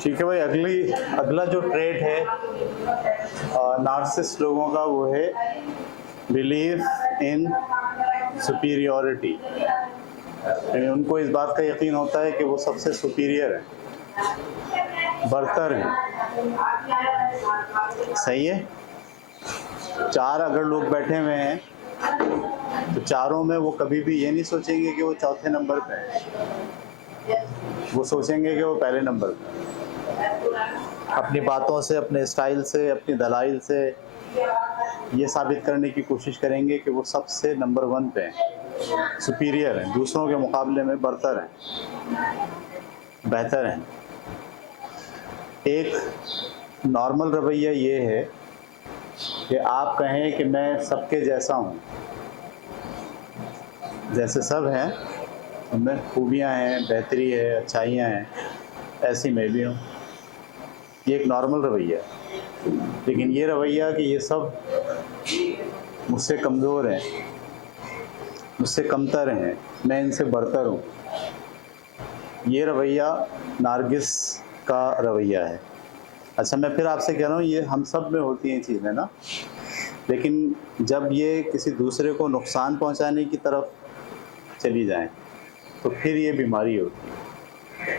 ठीक है भाई, अगला जो ट्रेट है नार्सिसिस्ट लोगों का, वो है बिलीफ इन सुपीरियॉरिटी। यानी उनको इस बात का यकीन होता है कि वो सबसे सुपीरियर है, बरतर है। सही है। चार अगर लोग बैठे हुए हैं तो चारों में वो कभी भी ये नहीं सोचेंगे कि वो चौथे नंबर पे है, वो सोचेंगे कि वो पहले नंबर पे है। अपनी बातों से, अपने स्टाइल से, अपनी दलाइल से ये साबित करने की कोशिश करेंगे कि वो सबसे नंबर 1 पे हैं, सुपीरियर हैं, दूसरों के मुकाबले में बरतर हैं, बेहतर हैं। एक नॉर्मल रवैया ये है कि आप कहें कि मैं सबके जैसा हूँ, जैसे सब हैं उनमें खूबियाँ हैं, बेहतरी है, अच्छाइयाँ हैं, ऐसी मैं भी हूँ। ये एक नॉर्मल रवैया है। लेकिन ये रवैया कि ये सब मुझसे कमज़ोर हैं, मुझसे कमतर हैं, मैं इनसे बरतर हूँ, ये रवैया नारगिस का रवैया है। अच्छा, मैं फिर आपसे कह रहा हूँ, ये हम सब में होती हैं चीज़ें ना, लेकिन जब ये किसी दूसरे को नुकसान पहुँचाने की तरफ चली जाएं तो फिर ये बीमारी होती है।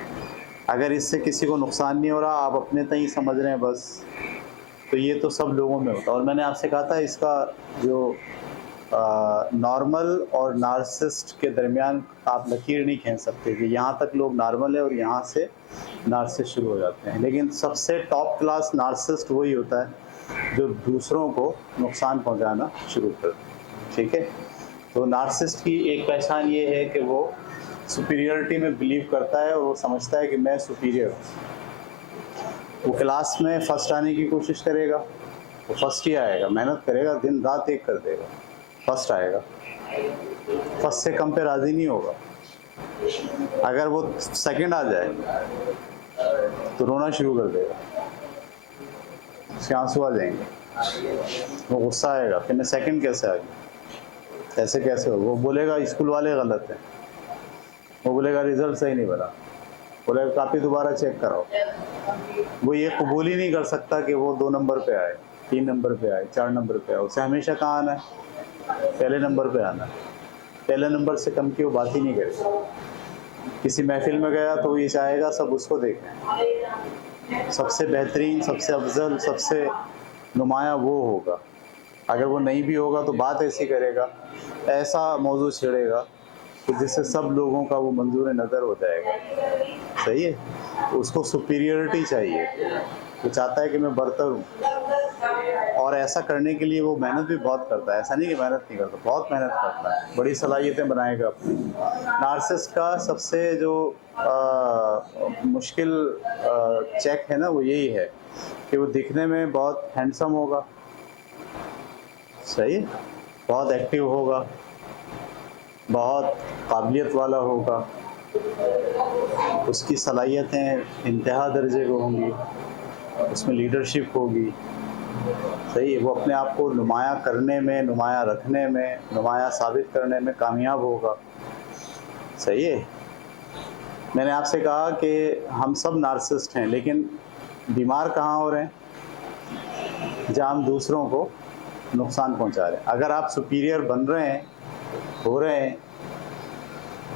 अगर इससे किसी को नुकसान नहीं हो रहा, आप अपने तक ही समझ रहे हैं बस, तो ये तो सब लोगों में होता है। और मैंने आपसे कहा था इसका जो नॉर्मल और नार्सिसिस्ट के दरमियान आप लकीर नहीं खींच सकते कि यहाँ तक लोग नॉर्मल है और यहाँ से नार्सिसिस्ट शुरू हो जाते हैं। लेकिन सबसे टॉप क्लास नार्सिसिस्ट वही होता है जो दूसरों को नुकसान पहुँचाना शुरू कर दे। ठीक है। तो नार्सिसिस्ट की एक पहचान ये है कि वो सुपीरियरिटी में बिलीव करता है और वो समझता है कि मैं सुपीरियर हूँ। वो क्लास में फर्स्ट आने की कोशिश करेगा, वो फर्स्ट ही आएगा, मेहनत करेगा, दिन रात एक कर देगा, फर्स्ट आएगा, फर्स्ट से कम पे राज़ी नहीं होगा। अगर वो सेकंड आ जाए तो रोना शुरू कर देगा, उसके आंसू आ जाएंगे, वो गुस्सा आएगा कि मैं सेकंड कैसे आ गया, ऐसे कैसे हो। वो बोलेगा स्कूल वाले गलत हैं, वो बोलेगा रिजल्ट सही नहीं बना, बोलेगा कापी दोबारा चेक कराओ। वो ये कबूल ही नहीं कर सकता कि वो 2 नंबर पे आए, 3 नंबर पे आए, 4 नंबर पे आए। उसे हमेशा कहाँ आना है? पहले नंबर पे आना है। पहले नंबर से कम की वो बात ही नहीं करेगा। किसी महफिल में गया तो ये चाहेगा सब उसको देखें, सबसे बेहतरीन, सबसे अफजल, सबसे नुमाया वो होगा। अगर वो नहीं भी होगा तो बात ऐसी करेगा, ऐसा मौजू छेड़ेगा कि जिससे सब लोगों का वो मंजूर नज़र हो जाएगा। सही है। तो उसको सुपीरियरिटी चाहिए, वो चाहता है कि मैं बरतर हूँ, और ऐसा करने के लिए वो मेहनत भी बहुत करता है। ऐसा नहीं कि मेहनत नहीं करता, बहुत मेहनत करता है, बड़ी सलाहियतें बनाएगा अपनी। नार्सिसिस्ट का सबसे जो मुश्किल चेक है ना, वो यही है कि वो दिखने में बहुत हैंडसम होगा, सही, बहुत एक्टिव होगा, बहुत काबिलियत वाला होगा, उसकी सलाहियतें इंतहा दर्जे को होंगी, उसमें लीडरशिप होगी। सही है। वो अपने आप को नुमाया करने में, नुमाया रखने में, नुमाया साबित करने में कामयाब होगा। सही है। मैंने आपसे कहा कि हम सब नार्सिसिस्ट हैं, लेकिन बीमार कहाँ हो रहे हैं? जहाँ हम दूसरों को नुकसान पहुँचा रहे हैं। अगर आप सुपीरियर बन रहे हैं, हो रहे हैं,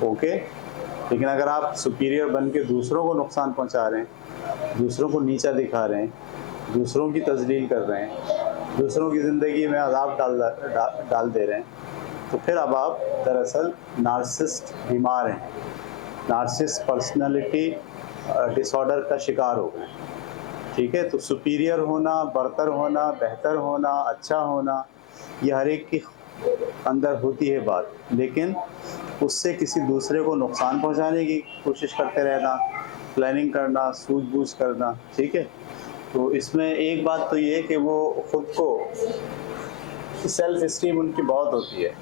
ओके, लेकिन अगर आप सुपीरियर बन के दूसरों को नुकसान पहुँचा रहे हैं, दूसरों को नीचा दिखा रहे हैं, दूसरों की तजलील कर रहे हैं, दूसरों की ज़िंदगी में अज़ाब डाल दे रहे हैं, तो फिर अब आप दरअसल नार्सिसिस्ट बीमार हैं, नार्सिसिस्ट पर्सनालिटी डिसऑर्डर का शिकार हो गए। ठीक है। तो सुपीरियर होना, बरतर होना, बेहतर होना, अच्छा होना, ये हर एक के अंदर होती है बात, लेकिन उससे किसी दूसरे को नुकसान पहुंचाने की कोशिश करते रहना, प्लानिंग करना, सूझबूझ करना। ठीक है। तो इसमें एक बात तो ये है कि वो खुद को, सेल्फ इस्टीम उनकी बहुत होती है,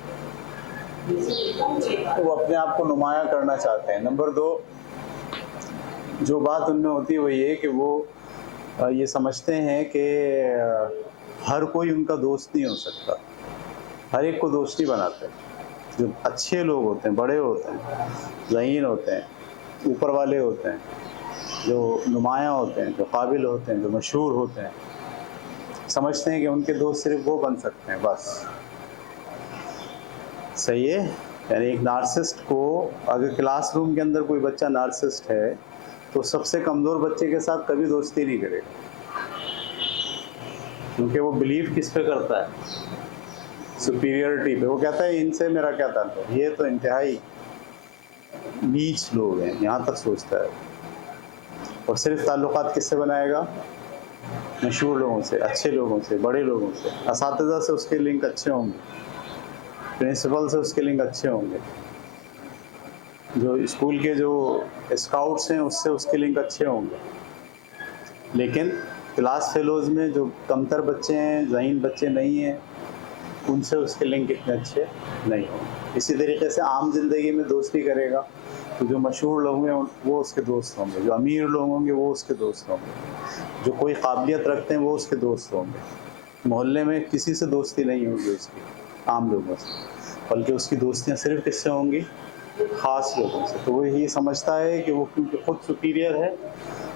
तो वो अपने आप को नुमाया करना चाहते हैं। नंबर 2 जो बात उनमें होती है वो ये कि वो ये समझते हैं कि हर कोई उनका दोस्त नहीं हो सकता, हर एक को दोस्त नहीं बनाते। जो अच्छे लोग होते हैं, बड़े होते हैं, ज़हीन होते हैं, ऊपर वाले होते हैं, जो नुमायाँ होते हैं, जो काबिल होते हैं, जो मशहूर होते हैं, समझते हैं कि उनके दोस्त सिर्फ वो बन सकते हैं बस। सही है। यानी एक नार्सिसिस्ट को, अगर क्लासरूम के अंदर कोई बच्चा नार्सिसिस्ट है तो सबसे कमज़ोर बच्चे के साथ कभी दोस्ती नहीं करेगा, क्योंकि वो बिलीव किस पे करता है, सुपीरियरिटी पे। वो कहता है इनसे मेरा क्या ताल्लुक, ये तो इंतहाई नीच लोग हैं, यहाँ तक सोचता है। और सिर्फ ताल्लुकात किससे बनाएगा, मशहूर लोगों से, अच्छे लोगों से, बड़े लोगों से। असातिज़ा से उसके लिंक अच्छे होंगे, प्रिंसिपल से उसके लिंक अच्छे होंगे, जो स्कूल के जो स्काउट्स हैं उससे उसके लिंक अच्छे होंगे। लेकिन क्लास फेलोज़ में जो कमतर बच्चे हैं, ज़हीन बच्चे नहीं हैं, उनसे उसके लिंक इतने अच्छे नहीं होंगे। इसी तरीके से आम ज़िंदगी में दोस्ती करेगा तो जो मशहूर लोग हैं वो उसके दोस्त होंगे, जो अमीर लोग होंगे वो उसके दोस्त होंगे, जो कोई काबिलियत रखते हैं वो उसके दोस्त होंगे। मोहल्ले में किसी से दोस्ती नहीं होगी उसकी, आम लोगों से, बल्कि उसकी दोस्तियाँ सिर्फ किससे होंगी, ख़ास लोगों से। तो वो यही समझता है कि वो क्योंकि खुद सुपीरियर है,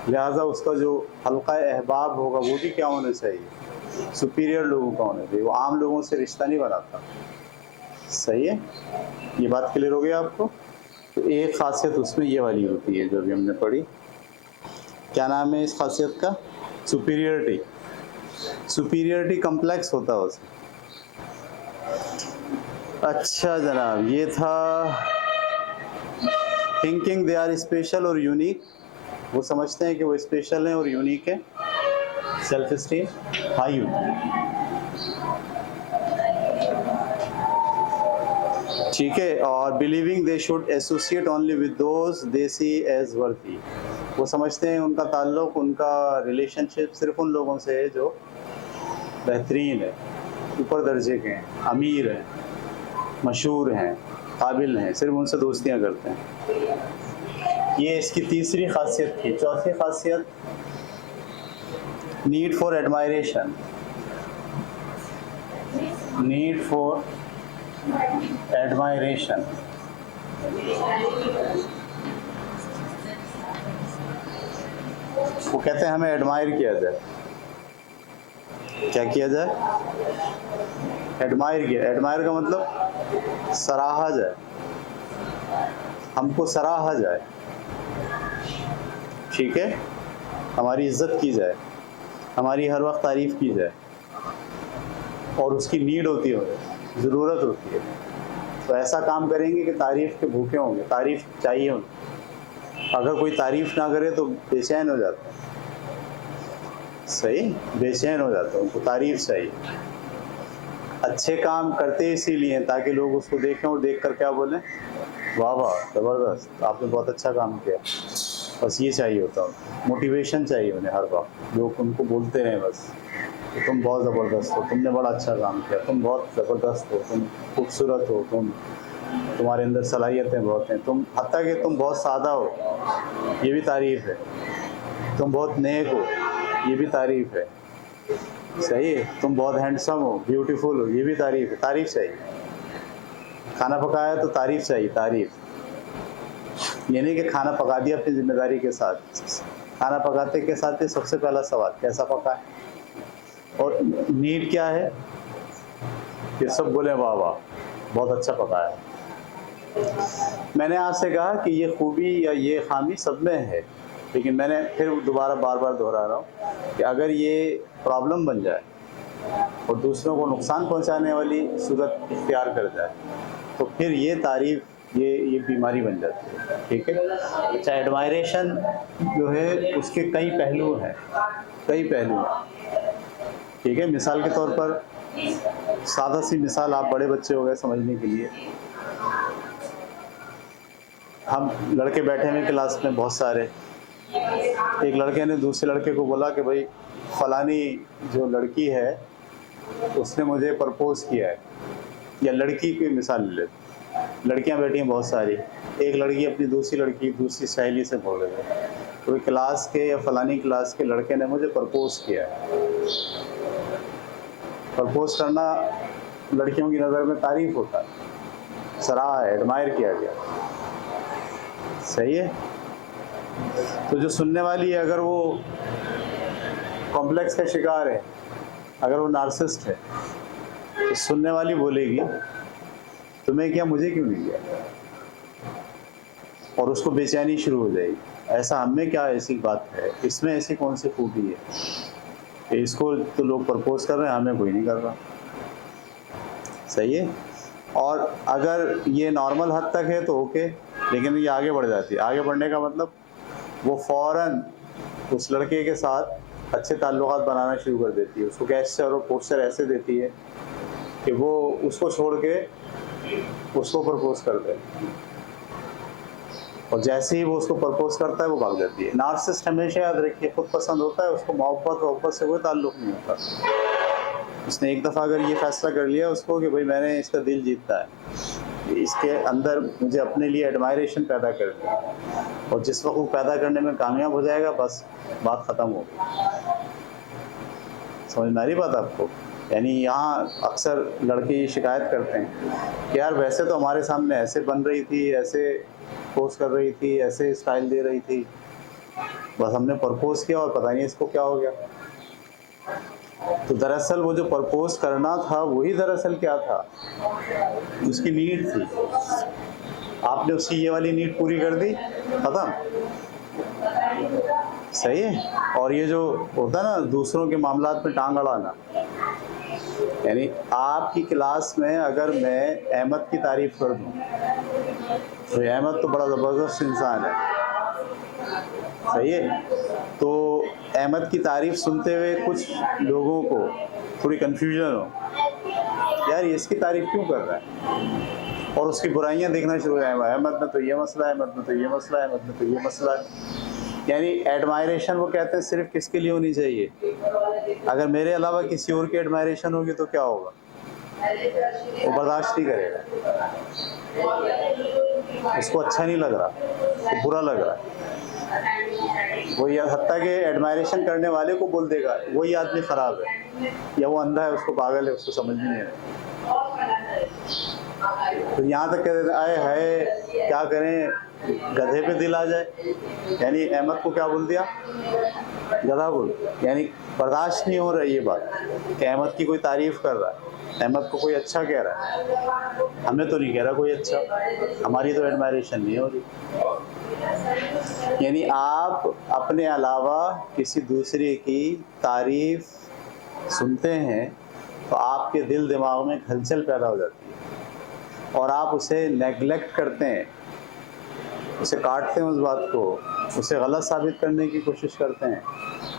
लिहाजा उसका जो हल्का अहबाब होगा वो भी क्या होना चाहिए, सुपीरियर लोगों का होना चाहिए। वो आम लोगों से रिश्ता नहीं बनाता। सही है, ये बात क्लियर हो गई आपको। तो एक खासियत उसमें ये वाली होती है जो अभी हमने पढ़ी। क्या नाम है इस खासियत का, सुपीरियरिटी। सुपीरियरिटी कम्प्लेक्स होता है उसमें। अच्छा जनाब, ये था थिंकिंग दे आर स्पेशल और यूनिक। वो समझते हैं कि वो स्पेशल हैं और यूनिक है। सेल्फ स्टीम हाई होती है। ठीक है। और believing they should associate only with those they see as worthy. वो समझते हैं उनका ताल्लुक, उनका रिलेशनशिप सिर्फ उन लोगों से है जो बेहतरीन है, ऊपर दर्जे के हैं, अमीर हैं, मशहूर हैं, काबिल हैं, सिर्फ उनसे दोस्तियां करते हैं। ये इसकी तीसरी खासियत थी। चौथी खासियत, need for admiration. Need for admiration. वो कहते हैं हमें एडमायर किया जाए। क्या किया जाए, एडमायर किया। एडमायर का मतलब सराहा जाए, हमको सराहा जाए, ठीक है, हमारी इज्जत की जाए, हमारी हर वक्त तारीफ़ की जाए। और उसकी नीड होती है, ज़रूरत होती है। तो ऐसा काम करेंगे कि तारीफ़ के भूखे होंगे, तारीफ़ चाहिए उनको। अगर कोई तारीफ़ ना करे तो बेचैन हो जाता है। सही, बेचैन हो जाता है, उनको तारीफ़ चाहिए। अच्छे काम करते इसीलिए ताकि लोग उसको देखें और देख कर क्या बोलें, वाह वाह ज़बरदस्त, आपने बहुत अच्छा काम किया। बस ये चाहिए होता है, मोटिवेशन चाहिए उन्हें हर वक्त। लोग उनको बोलते रहें बस कि तुम बहुत ज़बरदस्त हो, तुमने बड़ा अच्छा काम किया, तुम बहुत ज़बरदस्त हो, तुम खूबसूरत हो, तुम्हारे अंदर सलाहियतें बहुत हैं, तुम हत्ता कि तुम बहुत सादा हो, ये भी तारीफ़ है। तुम बहुत नेक हो, ये भी तारीफ़ है। सही है। तुम बहुत हैंडसम हो, ब्यूटीफुल हो, ये भी तारीफ़ है। तारीफ़ चाहिए। खाना पकाया तो तारीफ़ चाहिए, तारीफ़। ये नहीं कि खाना पका दिया अपनी जिम्मेदारी के साथ। खाना पकाते के साथ ही सबसे पहला सवाल कैसा पका है। और नीड क्या है कि सब बोले वाह वाह बहुत अच्छा पकाया है। मैंने आपसे कहा कि ये खूबी या ये खामी सब में है, लेकिन मैंने फिर दोबारा बार बार दोहरा रहा हूँ कि अगर ये प्रॉब्लम बन जाए और दूसरों को नुकसान पहुँचाने वाली सूरत इख्तियार कर जाए तो फिर ये तारीफ़, ये बीमारी बन जाती है। ठीक है। अच्छा, एडमायरेशन जो है उसके कई पहलू हैं, कई पहलू हैं। ठीक है। मिसाल के तौर पर, सादा सी मिसाल, आप बड़े बच्चे हो गए समझने के लिए। हम लड़के बैठे हुए क्लास में बहुत सारे, एक लड़के ने दूसरे लड़के को बोला कि भाई फलानी जो लड़की है उसने मुझे प्रपोज़ किया है। या लड़की की मिसाल ले लेते, लड़कियां बैठी हैं बहुत सारी, एक लड़की अपनी दूसरी सहेली से बोल रही है तो क्लास के या फलानी क्लास के लड़के ने मुझे प्रपोज़ किया है। प्रपोज़ करना लड़कियों की नज़र में तारीफ़ होता है, सराहा है, एडमायर किया गया। सही है। तो जो सुनने वाली है अगर वो कॉम्प्लेक्स का शिकार है, अगर वो नार्सिसिस्ट है, तो सुनने वाली बोलेगी तुम्हें क्या, मुझे क्यों नहीं किया, और उसको बेचैनी शुरू हो जाएगी। ऐसा हम में क्या ऐसी बात है, इसमें ऐसी कौन सी खूबी है कि इसको तो लोग प्रपोज कर रहे हैं, हमें कोई नहीं कर रहा। सही है। और अगर ये नॉर्मल हद तक है तो ओके, लेकिन ये आगे बढ़ जाती है। आगे बढ़ने का मतलब वो फ़ौरन उस लड़के के साथ अच्छे ताल्लुकात बनाना शुरू कर देती है, उसको गेस्चर और पोस्चर ऐसे देती है कि वो उसको छोड़ के उसको प्रपोज कर दे, और जैसे ही वो उसको प्रपोज करता है वो भाग जाती है। नार्सिसिस्ट हमेशा याद रखिए खुद पसंद होता है, उसको मोहब्बत से कोई ताल्लुक नहीं होता। उसने एक दफ़ा अगर ये फैसला कर लिया उसको कि भाई मैंने इसका दिल जीतना है, इसके अंदर मुझे अपने लिए एडमायरेशन पैदा करनी है, और जिस वक्त वो पैदा करने में कामयाब हो जाएगा बस बात ख़त्म हो गई। समझ में आ रही बात आपको? यानी यहाँ अक्सर लड़के ये शिकायत करते हैं कि यार वैसे तो हमारे सामने ऐसे बन रही थी, ऐसे पोज कर रही थी, ऐसे स्टाइल दे रही थी, बस हमने प्रपोज किया और पता नहीं इसको क्या हो गया। तो दरअसल वो जो प्रपोज करना था वही दरअसल क्या था, उसकी नीड थी। आपने उसकी ये वाली नीड पूरी कर दी, खत्म। सही है। और ये जो होता है ना दूसरों के मामलात में टांग अड़ाना, यानी आपकी क्लास में अगर मैं अहमद की तारीफ कर दूं तो अहमद तो बड़ा ज़बरदस्त इंसान है, सही है। तो अहमद की तारीफ सुनते हुए कुछ लोगों को थोड़ी कन्फ्यूजन हो, यार ये इसकी तारीफ क्यों कर रहा है, और उसकी बुराइयां देखना शुरू हो जाए, अहमद में तो ये मसला है, अहमद में तो ये मसला है, अहमद में तो ये मसला है। यानी एडमायरेशन वो कहते हैं सिर्फ किसके लिए होनी चाहिए, अगर मेरे अलावा किसी और की एडमायरेशन होगी तो क्या होगा, वो बर्दाश्त नहीं करेगा, उसको अच्छा नहीं लग रहा, वो बुरा लग रहा है। वो यह हत्ता के एडमायरेशन करने वाले को बोल देगा वही आदमी ख़राब है, या वो अंधा है, उसको पागल है, उसको समझ नहीं है। तो यहाँ तक कह देते आए है क्या करें, गधे पे दिल आ जाए। यानी अहमद को क्या बोल दिया, गधा बोल। यानी बर्दाश्त नहीं हो रहा ये बात कि अहमद की कोई तारीफ कर रहा है, अहमद को कोई अच्छा कह रहा है, हमें तो नहीं कह रहा कोई अच्छा, हमारी तो एडमायरेशन नहीं हो रही। यानी आप अपने अलावा किसी दूसरे की तारीफ सुनते हैं तो आपके दिल दिमाग में हलचल पैदा हो जाती है, और आप उसे नेगलेक्ट करते हैं, उसे काटते हैं, उस बात को, उसे गलत साबित करने की कोशिश करते हैं,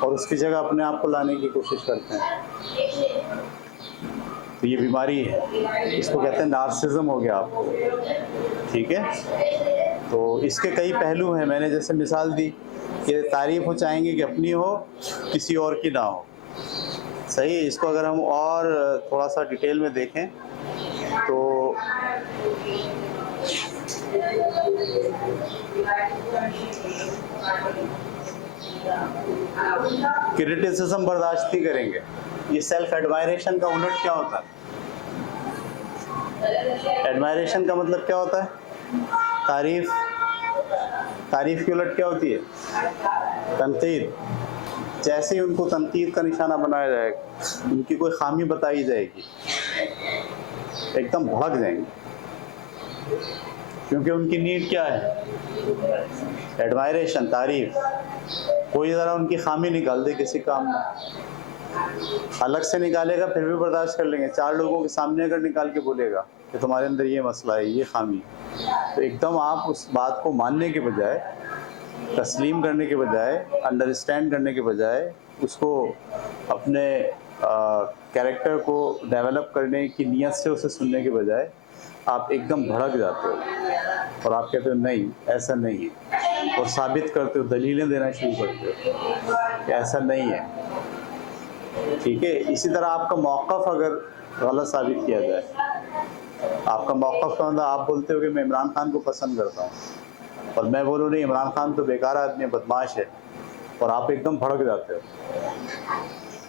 और उसकी जगह अपने आप को लाने की कोशिश करते हैं। तो ये बीमारी है, इसको कहते हैं नार्सिज्म हो गया आपको, ठीक है। तो इसके कई पहलू हैं, मैंने जैसे मिसाल दी कि तारीफ वो चाहेंगे कि अपनी हो, किसी और की ना हो। सही है। इसको अगर हम और थोड़ा सा डिटेल में देखें तो क्रिटिसिज्म बर्दाश्त नहीं करेंगे। ये सेल्फ एडमायरेशन का उलट क्या होता है, एडमायरेशन का मतलब क्या होता है, तारीफ। तारीफ की उलट क्या होती है, तनकीद। जैसे ही उनको तनकीद का निशाना बनाया जाएगा, उनकी कोई खामी बताई जाएगी, एकदम भड़क जाएंगे, क्योंकि उनकी नीड क्या है, एडमायरेशन, तारीफ। कोई ज़रा उनकी खामी निकाल दे किसी काम में, अलग से निकालेगा फिर भी बर्दाश्त कर लेंगे, चार लोगों के सामने अगर निकाल के बोलेगा कि तुम्हारे अंदर ये मसला है, ये खामी, तो एकदम आप उस बात को मानने के बजाय, तस्लीम करने के बजाय, अंडरस्टैंड करने के बजाय, उसको अपने कैरेक्टर को डेवलप करने की नीयत से उसे सुनने के बजाय आप एकदम भड़क जाते हो, और आप कहते हो नहीं ऐसा नहीं है, और साबित करते हो, दलीलें देना शुरू करते हो कि ऐसा नहीं है, ठीक है। इसी तरह आपका मौक़िफ़ अगर गलत साबित किया जाए, आपका मौक़िफ़ का मतलब आप बोलते हो कि मैं इमरान खान को पसंद करता हूँ, और मैं बोलूँ नहीं इमरान खान तो बेकार आदमी है, बदमाश है, और आप एकदम भड़क जाते हो,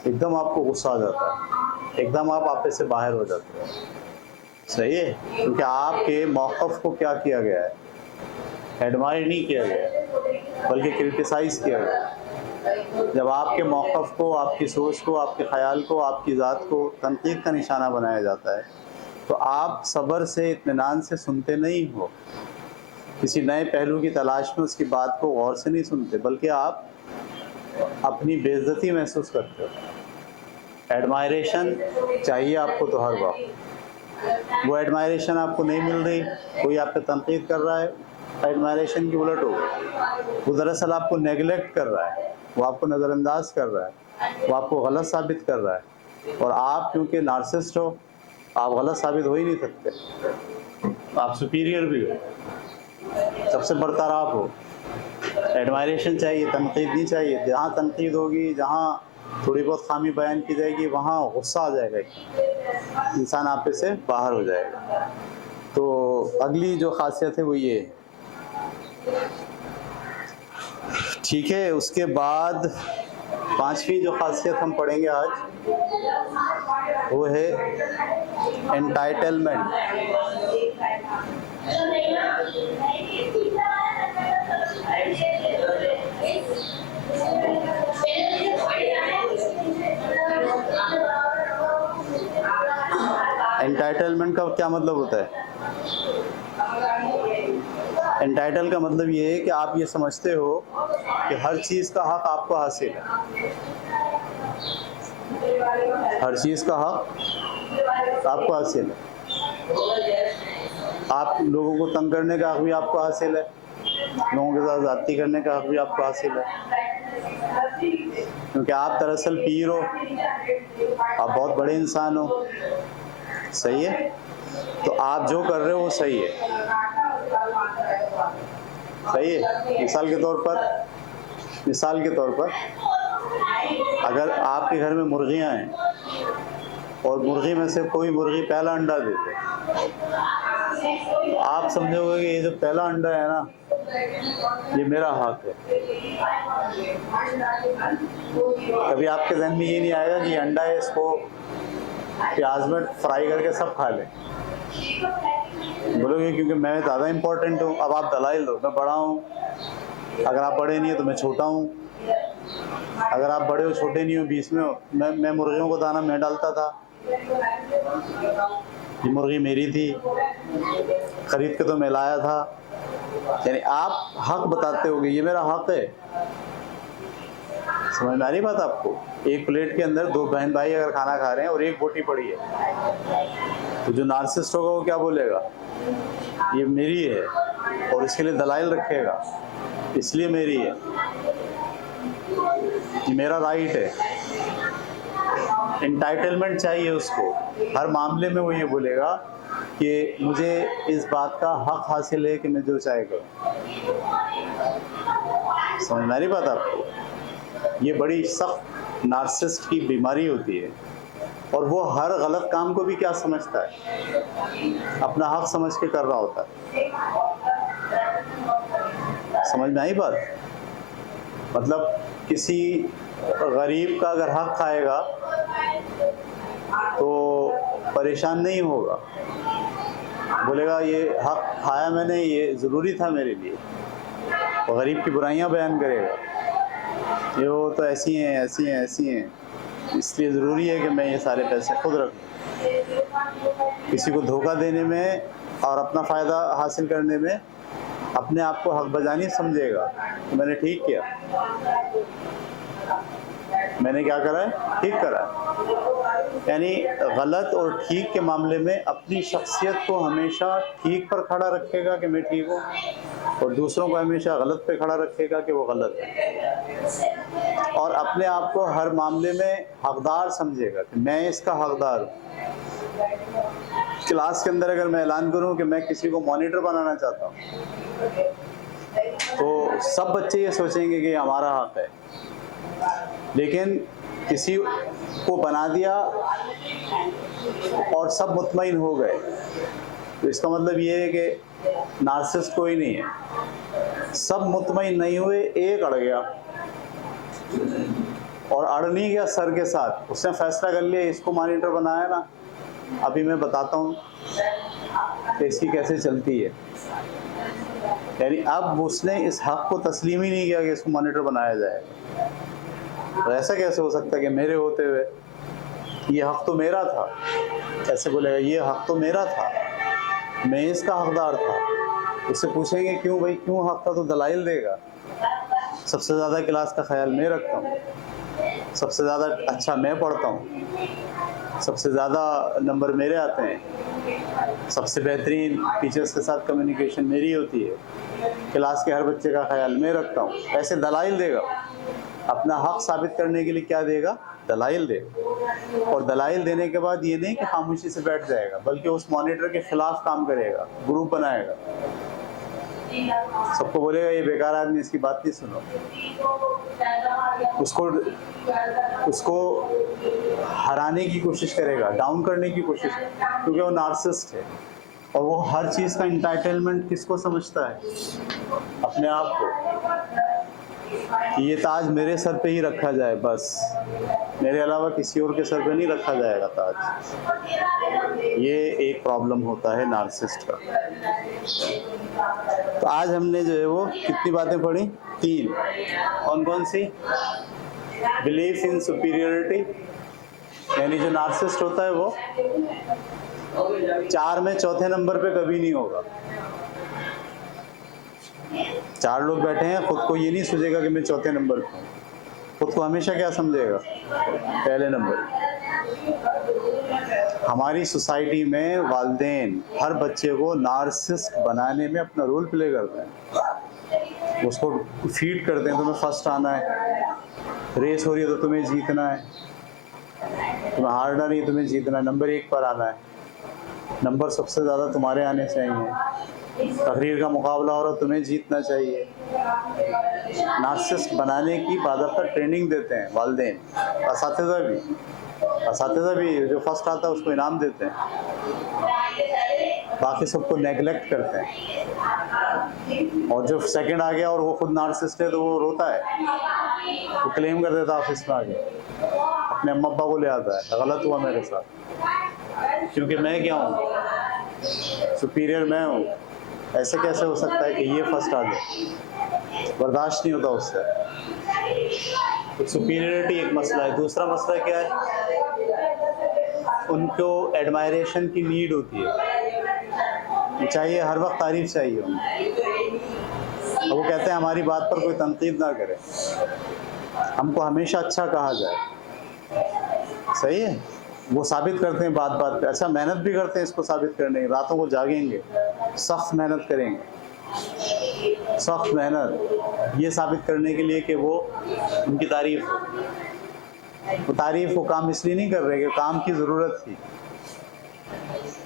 एकदम आपको गुस्सा आ जाता है, एकदम आप आपे से बाहर हो जाते हो। सही है, क्योंकि आपके मौक़िफ़ को क्या किया गया है, एडमायर नहीं किया गया बल्कि क्रिटिसाइज़ किया गया। जब आपके मौक़िफ़ को, आपकी सोच को, आपके ख़याल को, आपकी ज़ात को तनक़ीद का निशाना बनाया जाता है, तो आप सब्र से, इत्मीनान से सुनते नहीं हो, किसी नए पहलू की तलाश में उसकी बात को गौर से नहीं सुनते, बल्कि आप अपनी बेइज़्ज़ती महसूस करते हो। एडमायरेशन चाहिए आपको तो हर वक्त, वो एडमायरेशन आपको नहीं मिल रही, कोई आप पे तनक़ीद कर रहा है, एडमायरेशन की उलट हो गई, वो दरअसल आपको नेगलेक्ट कर रहा है, वो आपको नज़रअंदाज कर रहा है, वो आपको गलत साबित कर रहा है। और आप क्योंकि नार्सिसिस्ट हो, आप गलत साबित हो ही नहीं सकते, आप सुपीरियर भी हो, सबसे बरतर आप हो। एडमायरेशन चाहिए, तनक़ीद नहीं चाहिए। जहाँ तनक़ीद होगी, जहाँ थोड़ी बहुत खामी बयान की जाएगी, वहाँ गुस्सा आ जाएगा, इंसान आप पे से बाहर हो जाएगा। तो अगली जो ख़ासियत है वो ये है। ठीक है, उसके बाद 5वीं जो ख़ासियत हम पढ़ेंगे आज, वो है एंटाइटलमेंट। एंटाइटलमेंट का क्या मतलब होता है? एंटाइटल का मतलब ये है कि आप ये समझते हो कि हर चीज़ का हक़ आपको हासिल है, हर चीज़ का हक़ आपको हासिल है। आप लोगों को तंग करने का हक़ भी आपको हासिल है, लोगों के साथ ज़्यादती करने का हक़ भी आपको हासिल है, क्योंकि आप दरअसल पीर हो, आप बहुत बड़े इंसान हो, सही है? तो आप जो कर रहे हो वो सही है, सही है। मिसाल के तौर पर अगर आपके घर में मुर्गियाँ हैं और मुर्गी में से कोई मुर्गी पहला अंडा दे दे, तो आप समझोगे कि ये जो पहला अंडा है ना, ये मेरा हक़ है। कभी आपके ज़हन में ये नहीं आएगा कि अंडा है, इसको प्याज में फ्राई करके सब खा लें, बोलोगे क्योंकि मैं ज़्यादा इम्पोर्टेंट हूँ। अब आप दलाइल दो, मैं बड़ा हूँ, अगर आप बड़े नहीं हो तो मैं छोटा हूँ, अगर आप बड़े हो छोटे नहीं हो बीच में हो। मैं मुर्गियों को दाना मैं डालता था, ये मुर्गी मेरी थी, ख़रीद के तो मैं लाया था। यानी आप हक़ बताते होगे, ये मेरा हक़ है। समझ में आ रही बात आपको? एक प्लेट के अंदर 2 बहन भाई अगर खाना खा रहे हैं और एक बोटी पड़ी है, तो जो नार्सिसिस्ट होगा वो क्या बोलेगा? ये मेरी है, और इसके लिए दलाइल रखेगा, इसलिए मेरी है, ये मेरा राइट है। एंटाइटलमेंट चाहिए उसको, हर मामले में वो ये बोलेगा कि मुझे इस बात का हक़ हासिल है कि मैं जो चाहे करूँ। समझ में आ रही बात आपको? ये बड़ी सख्त नार्सिसिस्ट की बीमारी होती है, और वो हर गलत काम को भी क्या समझता है? अपना हक़ समझ के कर रहा होता है। समझ में आई बात? मतलब किसी गरीब का अगर हक़ खाएगा तो परेशान नहीं होगा, बोलेगा ये हक़ खाया मैंने, ये ज़रूरी था मेरे लिए। और गरीब की बुराइयां बयान करेगा, ये वो तो ऐसी हैं, इसलिए ज़रूरी है कि मैं ये सारे पैसे खुद रखूँ। किसी को धोखा देने में और अपना फ़ायदा हासिल करने में अपने आप को हक़ बजानी समझेगा, तो मैंने ठीक किया, मैंने क्या करा है? ठीक करा है। यानी गलत और ठीक के मामले में अपनी शख्सियत को हमेशा ठीक पर खड़ा रखेगा कि मैं ठीक हूँ, और दूसरों को हमेशा गलत पे खड़ा रखेगा कि वो गलत है, और अपने आप को हर मामले में हकदार समझेगा कि मैं इसका हकदार हूँ। क्लास के अंदर अगर मैं ऐलान करूँ कि मैं किसी को मॉनिटर बनाना चाहता हूँ, तो सब बच्चे ये सोचेंगे कि हमारा हक़ है, लेकिन किसी को बना दिया और सब मुतमईन हो गए, तो इसका मतलब ये है कि नार्सिसिस्ट कोई नहीं है। सब मुतमईन नहीं हुए, एक अड़ गया, और अड़ नहीं गया सर के साथ, उसने फैसला कर लिया इसको मॉनिटर बनाया ना, अभी मैं बताता हूँ कि इसकी कैसे चलती है। यानी अब उसने इस हक़ को तस्लीम ही नहीं किया कि इसको मॉनिटर बनाया जाएगा। तो ऐसा कैसे हो सकता है कि मेरे होते हुए ये हक़ तो मेरा था, कैसे बोलेगा ये हक़ तो मेरा था, मैं इसका हकदार था। उससे पूछेंगे क्यों भाई, क्यों हक़ था, तो दलाइल देगा। सबसे ज़्यादा क्लास का ख्याल मैं रखता हूँ, सबसे ज़्यादा अच्छा मैं पढ़ता हूँ, सबसे ज़्यादा नंबर मेरे आते हैं, सबसे बेहतरीन टीचर्स के साथ कम्युनिकेशन मेरी होती है, क्लास के हर बच्चे का ख्याल मैं रखता हूँ। ऐसे दलाइल देगा। अपना हक़ साबित करने के लिए क्या देगा? दलाइल देगा। और दलाइल देने के बाद ये नहीं कि खामोशी से बैठ जाएगा, बल्कि उस मॉनिटर के ख़िलाफ़ काम करेगा, ग्रुप बनाएगा, सबको बोलेगा ये बेकार आदमी, इसकी बात नहीं सुनो। उसको हराने की कोशिश करेगा, डाउन करने की कोशिश, क्योंकि वो नार्सिसिस्ट है। और वो हर चीज़ का इंटाइटलमेंट किसको समझता है? अपने आप को, कि ये ताज मेरे सर पे ही रखा जाए, बस मेरे अलावा किसी और के सर पे नहीं रखा जाएगा ताज। ये एक प्रॉब्लम होता है नार्सिसिस्ट का। तो आज हमने जो है वो कितनी बातें पढ़ी? 3। कौन कौन सी? बिलीफ इन सुपीरियरिटी, यानी जो नार्सिसिस्ट होता है वो 4 में चौथे नंबर पे कभी नहीं होगा। 4 लोग बैठे हैं, खुद को ये नहीं सोचेगा कि मैं चौथे नंबर पे हूँ, खुद को हमेशा क्या समझेगा? पहले नंबर। हमारी सोसाइटी में वालिदैन हर बच्चे को नार्सिसिस्ट बनाने में अपना रोल प्ले करते हैं। उसको फीड करते हैं, तुम्हें फर्स्ट आना है, रेस हो रही है तो तुम्हें जीतना है, तुम्हें हारना नहीं, तुम्हें जीतना है, नंबर 1 पर आना है, नंबर सबसे ज़्यादा तुम्हारे आने चाहिए, तकरीर का मुकाबला हो रहा तुम्हें जीतना चाहिए। नार्सिसिस्ट बनाने की बाकायदा ट्रेनिंग देते हैं वालिदैन, असातिज़ा भी जो फर्स्ट आता है उसको इनाम देते हैं, बाकी सबको नेगलेक्ट करते हैं। और जो सेकंड आ गया और वो खुद नार्सिसिस्ट है तो वो रोता है, वो क्लेम कर देता है ऑफिस में आके, अपने अम्मा अब्बा को ले आता है, गलत हुआ मेरे साथ, क्योंकि मैं क्या हूँ? सुपीरियर मैं हूँ। ऐसे कैसे हो सकता है कि ये फर्स्ट आ जाए? बर्दाश्त नहीं होता उससे। तो सुपीरियरिटी एक मसला है। दूसरा मसला क्या है? उनको एडमायरेशन की नीड होती है, चाहिए, हर वक्त तारीफ चाहिए उनको। वो कहते हैं हमारी बात पर कोई तनकीद ना करे, हमको हमेशा अच्छा कहा जाए। सही है, वो साबित करते हैं बात बात पे। अच्छा, मेहनत भी करते हैं इसको साबित करने की, रातों को जागेंगे, सख्त मेहनत करेंगे, सख्त मेहनत, ये साबित करने के लिए कि वो उनकी तारीफ हो। वो तारीफ वो काम इसलिए नहीं कर रहे कि काम की ज़रूरत थी,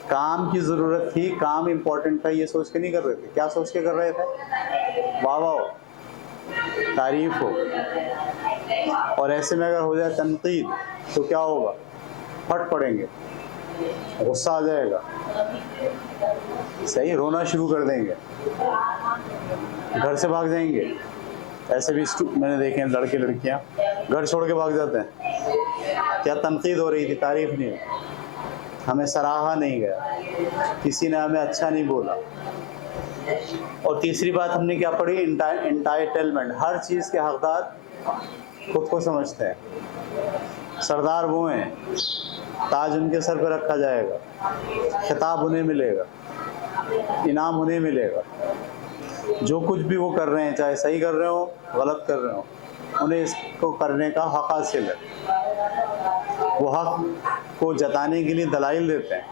काम की ज़रूरत थी, काम इम्पोर्टेंट था, ये सोच के नहीं कर रहे थे। क्या सोच के कर रहे थे? वाह वाह हो, तारीफ हो। और ऐसे में अगर हो जाए तनकीद तो क्या होगा? फट पड़ेंगे, गुस्सा आ जाएगा, सही, रोना शुरू कर देंगे, घर से भाग जाएंगे। ऐसे भी मैंने देखे हैं लड़के लड़कियां घर छोड़ के भाग जाते हैं। क्या तनकीद हो रही थी, तारीफ नहीं, हमें सराहा नहीं गया, किसी ने हमें अच्छा नहीं बोला। और तीसरी बात हमने क्या पढ़ी? इंटाइटलमेंट। हर चीज़ के हकदार खुद को समझते हैं, सरदार वो हैं, ताज उनके सर पर रखा जाएगा, खिताब उन्हें मिलेगा, इनाम उन्हें मिलेगा। जो कुछ भी वो कर रहे हैं, चाहे सही कर रहे हो गलत कर रहे हो, उन्हें इसको करने का हक़ हासिल है। वो हक़ को जताने के लिए दलाइल देते हैं,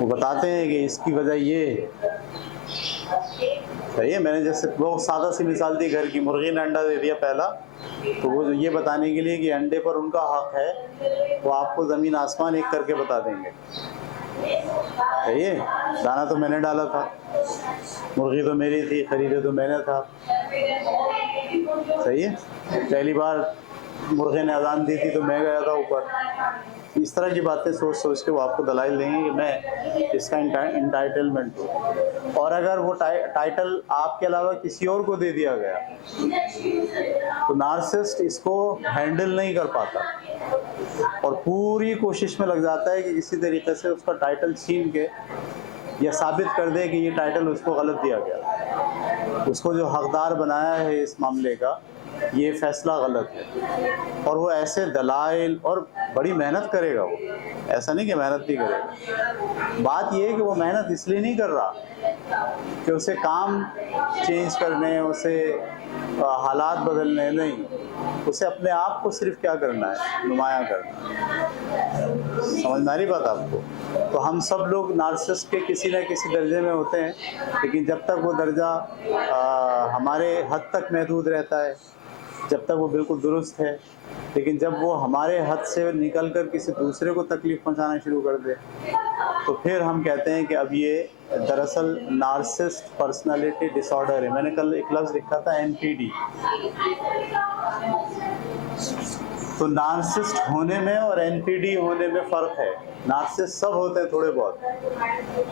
वो बताते हैं कि इसकी वजह ये है। सही है, मैंने जैसे बहुत सादा सी मिसाल दी, घर की मुर्गी ने अंडा दे दिया पहला, तो वो ये बताने के लिए कि अंडे पर उनका हक़ है, वो आपको ज़मीन आसमान एक करके बता देंगे। सही है, दाना तो मैंने डाला था, मुर्गी तो मेरी थी, खरीदे तो मैंने था। सही है, पहली बार मुर्गे ने अजान दी थी तो मैं गया था ऊपर। इस तरह की बातें सोच सोच के वो आपको दलाइल देंगे कि मैं इसका इंटाइटलमेंट हूँ। और अगर वो टाइटल आपके अलावा किसी और को दे दिया गया तो नार्सिसिस्ट इसको हैंडल नहीं कर पाता और पूरी कोशिश में लग जाता है कि किसी तरीके से उसका टाइटल छीन के या साबित कर दे कि ये टाइटल उसको गलत दिया गया। उसको जो हकदार बनाया है इस मामले का, ये फैसला गलत है। और वो ऐसे दलाइल और बड़ी मेहनत करेगा वो, ऐसा नहीं कि मेहनत नहीं करेगा। बात ये है कि वो मेहनत इसलिए नहीं कर रहा कि उसे काम चेंज करने, उसे हालात बदलने, नहीं, उसे अपने आप को सिर्फ क्या करना है, नुमायाँ करना है। समझ में आ रही बात आपको? तो हम सब लोग नार्सिसिस्ट के किसी न किसी दर्जे में होते हैं, लेकिन जब तक वो दर्जा हमारे हद तक महदूद रहता है, जब तक वो बिल्कुल दुरुस्त है। लेकिन जब वो हमारे हद से निकल कर किसी दूसरे को तकलीफ़ पहुंचाना शुरू कर दे, तो फिर हम कहते हैं कि अब ये दरअसल नार्सिसिस्ट पर्सनालिटी डिसऑर्डर है। मैंने कल एक लफ्ज़ लिखा था NPD। तो नार्सिसिस्ट होने में और NPD होने में फ़र्क है। नार्सिसिस्ट सब होते हैं थोड़े बहुत,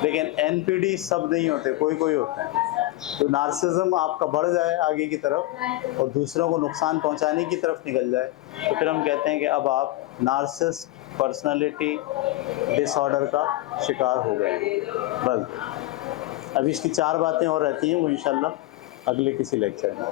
लेकिन NPD सब नहीं होते, कोई कोई होते हैं। तो नार्सिसिज्म आपका बढ़ जाए आगे की तरफ और दूसरों को नुकसान पहुंचाने की तरफ निकल जाए, तो फिर हम कहते हैं कि अब आप नार्सिसिस्ट पर्सनालिटी डिसऑर्डर का शिकार हो गए हैं। बस अब इसकी 4 बातें और रहती हैं, वो इंशाल्लाह अगले किसी लेक्चर में।